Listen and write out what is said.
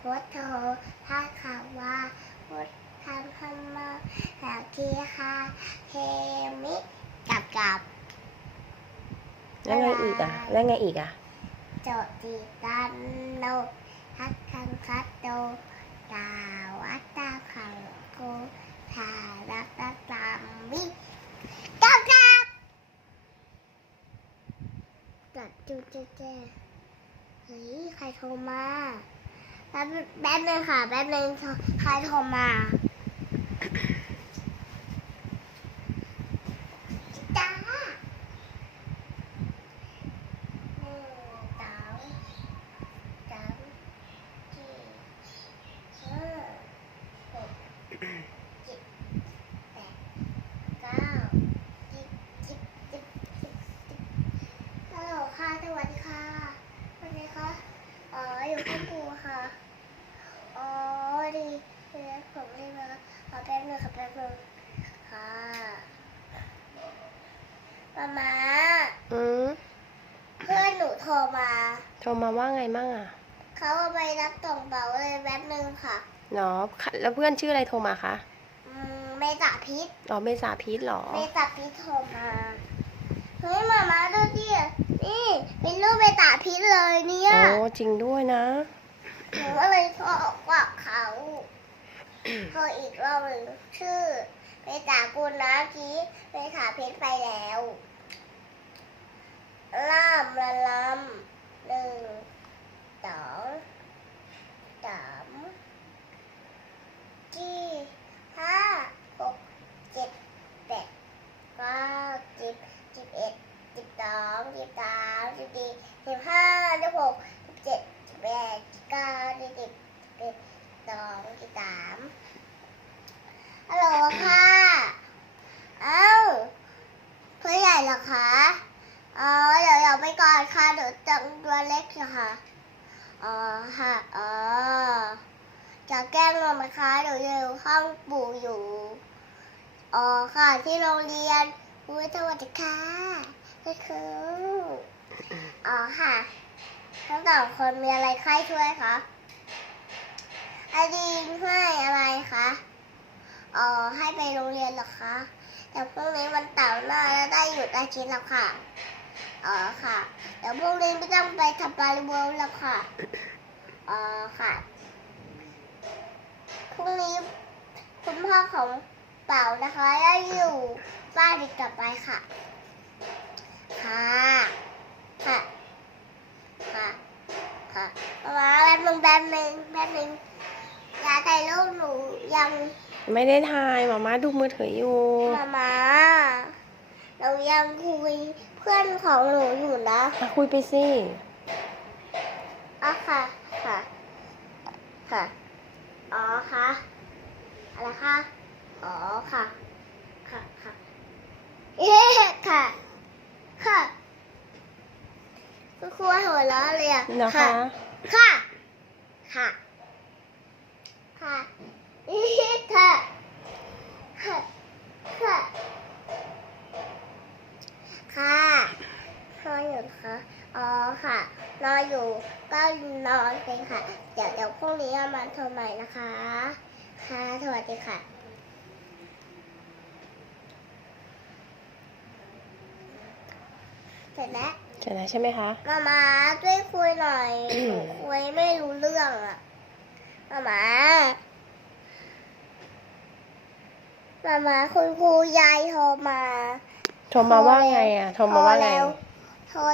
พุทโธพระขาว่าพุทธังธรรมะสักทีค่ะเทมิกับกับแล้วไงอีกอะแล้วไงอีกอะโจติตันโนทัตคังคัตโตตาวัตตาขังโกทารัตตัมวิกับกับจัดจุดเจเฮ้ย ใครโทรมา แป๊บแป๊บนึงค่ะ แป๊บนึงใครโทรมาจ้า หนึ่งสองสามสี่ห้าหกเจ็ดแปดเก้าสิบสิบสิบสิบสิบฮัลโหลค่ะสวัสดีค่ะสวัสดีค่ะอ๋ออยู่ข้างครูค่ะอ๋อดีเดี๋ยวผมเรียกมาขอแป๊บนึงค่ะแป๊บนึงค่ะ มามาอืมเพื่อนหนูโทรมาโทรมาว่าไงมั่งอะเขาเอาไปรับกล่องเบาเลยแป๊บนึงค่ะเนาะแล้วเพื่อนชื่ออะไรโทรมาคะอืมเมตาพิษอ๋อเมษาพีทเหรอ เมตาพิษโทรมาเฮ้ยมามาดูดินี่เป็นรูปเมตาพิษเลยเนี่ยโอ้จริงด้วยนะ หนูก็เลยโทรกว่าเขาโทรอีกรอบหนึ่งชื่อเมตากุลนะกี้เมตาพิษไปแล้ว ล่ามละลำหนึ่งสองสามสี่ห้าหกเจ็ดแปดเก้าสิบสิบเอ็ดสิบสองสิบสามสิบสี่สิบห้าสิบหกสิบเจ็ดสิบแปดสิบเก้าสิบสิบเอ็ดสิบสองสิบสามฮัลโหลค่ะ เอ้าเพื่อใหญ่เหรอคะ ไปก่อนค่ะเดี๋ยวจังตัวเล็กค่ะอ๋อค่ะอ๋อจะแกล้งนอนไหมคะเดี๋ยวอยู่ห้องปู่อยู่อ๋อค่ะที่โรงเรียนอุ้ยสวัสดีค่ะนี่คืออ๋อค่ะทั้งสองคนมีอะไรใครช่วยคะอดีนให้อะไรคะอ๋อให้ไปโรงเรียนหรอคะแต่พรุ่งนี้วันเสาร์หน้าแล้วได้หยุดอาทิตย์แล้วค่ะ อ๋อค่ะเดี๋ยวพรุ่งนี้ไม่ต้องไปทำบาลีบอลแล้วค่ะอ๋อค่ะพรุ่งนี้คุณพ่อของเป่านะคะได้อยู่บ้านอีกต่อไปค่ะ ค่ะ ค่ะ ค่ะค่ะมาแป๊บนึงแป๊บนึงแป๊บนึงยาถ่ายรูปหนูยัง ไม่ได้ถ่ายหมาม่าดูมือถืออยู่ มามา เรายังคุยเพื่อนของหนูอยู่นะอะคุยไปสิอ๋อค่ะ ค่ะ ค่ะ อ๋อค่ะ อะไรคะ อ๋อค่ะ ค่ะ ค่ะ เอ๊ะค่ะ ค่ะคุณครูหัวเราะเลยอะนะคะ ค่ะ ค่ะ ค่ะเอ๊ะค่ะ ค่ะ ค่ะค่ะน อนอยู่นะคะอ๋อค่ะนอนอยู่ก็นอนไปค่ะ เดี๋ยวเดี๋ยวพรุ่งนี้เอามาโทรใหม่นะคะ ค่ะ สวัสดีค่ะเสร็จแล้วเสร็จแล้วใช่ไหมคะมามาช่วยคุยหน่อย หนูคุยไม่รู้เรื่องอะมามามามาคุณครูยายโทรมา โทรมาว่าไงอะ โทรมาว่าไง Hold.